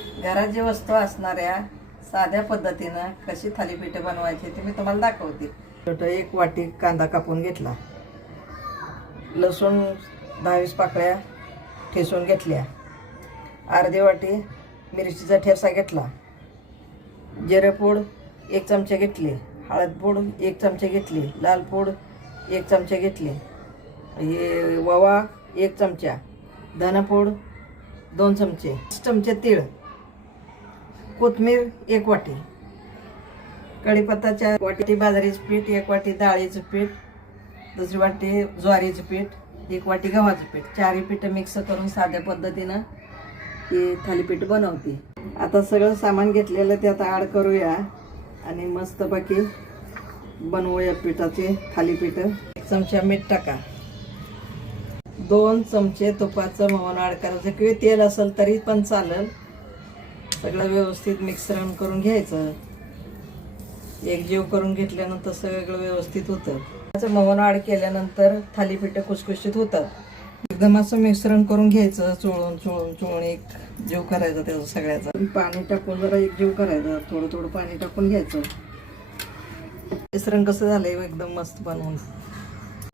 घरात जे वस्तू असणाऱ्या साध्या पद्धतीनं कशी थालीपीठ बनवायची ते मी तुम्हाला दाखवते. छोटं एक वाटी कांदा कापून घेतला, लसूण 10-20 पाकळ्या ठेचून घेतल्या, अर्धी वाटी मिरचीचा ठेचा घेतला, जिरेपूड 1 चमचे घेतली, हळदपूड 1 चमचे घेतली, लाल पूड 1 चमचे घेतली, हे ओवा 1 चमचा, धनपूड 2 चमचे, 5 चमचे तीळ, कोथिंबीर 1 वाटी, कढीपत्ताच्या वाटी बाजरीचं पीठ, 1 वाटी डाळीचं पीठ, दुसरी वाटी ज्वारीचं पीठ, 1 वाटी गव्हाचं पीठ, 4 पीठ मिक्स करून साध्या पद्धतीनं ही थालीपीठ बनवते. आता सगळं सामान घेतलेलं ते आता ॲड करूया आणि मस्तपैकी बनवूया पिठाचे थालीपीठ. 1 चमचा मीठ टाका, 2 चमचे तुपाचं मोहन ॲड करायचं किंवा तेल असेल तरी पण चालेल. सगळं व्यवस्थित मिश्रण करून घ्यायचं. एकजीव करून घेतल्यानंतर सगळं व्यवस्थित होतं. त्याचं मोहन ॲड केल्यानंतर थालीपीठ खुसखुशीत होतात. एकदम असं मिश्रण करून घ्यायचं, चोळून एक जीव करायचा त्याचा सगळ्याचा. पाणी टाकून जरा एक जीव करायचा, थोडं थोडं पाणी टाकून घ्यायचं. मिश्रण कसं झालंय एकदम मस्त बनवून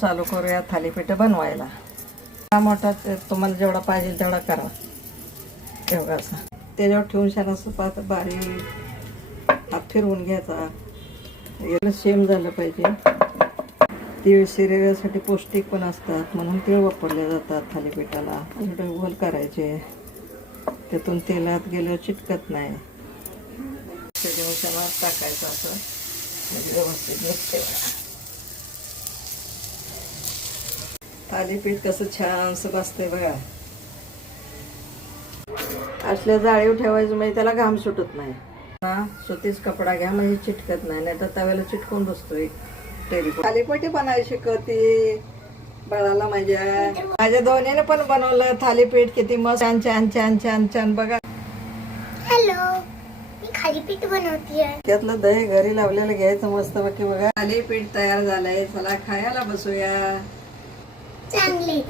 चालू करूया थालीपीठ बनवायला. हा मोठा तुम्हाला जेवढा पाहिजे तेवढा करा. एवढा असा त्याच्यावर ठेवून छान असं पाहत बारीक हात फिरवून घ्यायचा. याला सेम झालं पाहिजे. तीळ शरीरासाठी पौष्टिक पण असतात म्हणून तीळ वापरले जातात थालीपीठाला. गोल करायचे, त्यातून तेलात गेल्यावर चिटकत नाही. त्याच्यावर टाकायचं असं म्हणजे व्यवस्थित निघते. थालीपीठ कसं छानसं बसतंय बघा. असल्या जाळीव ठेवायचं म्हणजे त्याला घाम सुटत नाही ना. सुतीच कपडा घ्या म्हणजे चिटकत नाही, नाही तर तव्याला चिटकून बसतोय. थालीपीठ बनायला शिकवते बाळाला माझ्या दोन्हीने पण बनवलं थालीपीठ. किती मस्त छान छान छान छान छान बघा. हॅलो, मी थालीपीठ बनवते. त्यातलं दही घरी लावलेलं घ्यायचं मस्त बाकी बघा. थालीपीठ तयार झालंय, चला खायला बसूया. चांगले